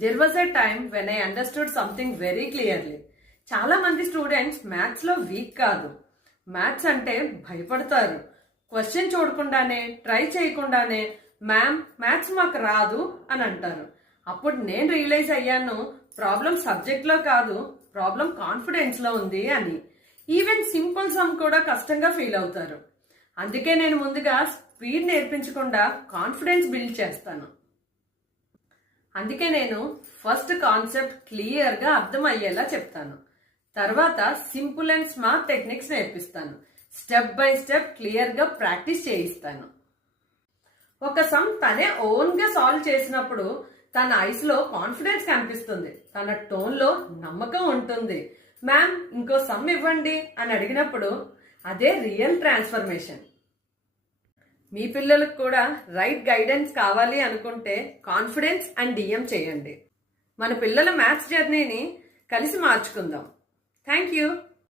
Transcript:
There was a time when I understood something very clearly. చాలా మంది students మ్యాథ్స్లో week కాదు. మ్యాథ్స్ అంటే భయపడతారు. క్వశ్చన్ చూడకుండానే, ట్రై చేయకుండానే మ్యామ్ మ్యాథ్స్ మాకు రాదు అని అంటారు. అప్పుడు నేను రియలైజ్ అయ్యాను, ప్రాబ్లం సబ్జెక్ట్లో కాదు, ప్రాబ్లం కాన్ఫిడెన్స్లో ఉంది అని. ఈవెన్ సింపుల్ సమ్ కూడా కష్టంగా ఫీల్ అవుతారు. అందుకే నేను ముందుగా స్పీడ్ నేర్పించకుండా కాన్ఫిడెన్స్ బిల్డ్ చేస్తాను. అందుకే నేను ఫస్ట్ కాన్సెప్ట్ క్లియర్గా అర్థమయ్యేలా చెప్తాను. తర్వాత సింపుల్ అండ్ స్మార్ట్ టెక్నిక్స్ నేర్పిస్తాను. స్టెప్ బై స్టెప్ క్లియర్గా ప్రాక్టీస్ చేయిస్తాను. ఒక సమ్ తనే ఓన్గా సాల్వ్ చేసినప్పుడు తన ఐస్లో కాన్ఫిడెన్స్ కనిపిస్తుంది, తన టోన్లో నమ్మకం ఉంటుంది. మ్యామ్ ఇంకో సమ్ ఇవ్వండి అని అడిగినప్పుడు అదే రియల్ ట్రాన్స్ఫర్మేషన్. మీ పిల్లలకు కూడా రైట్ గైడెన్స్ కావాలి అనుకుంటే కాన్ఫిడెన్స్ అండ్ డిఎం చేయండి. మన పిల్లల మ్యాథ్స్ జర్నీని కలిసి మార్చుకుందాం. Thank you.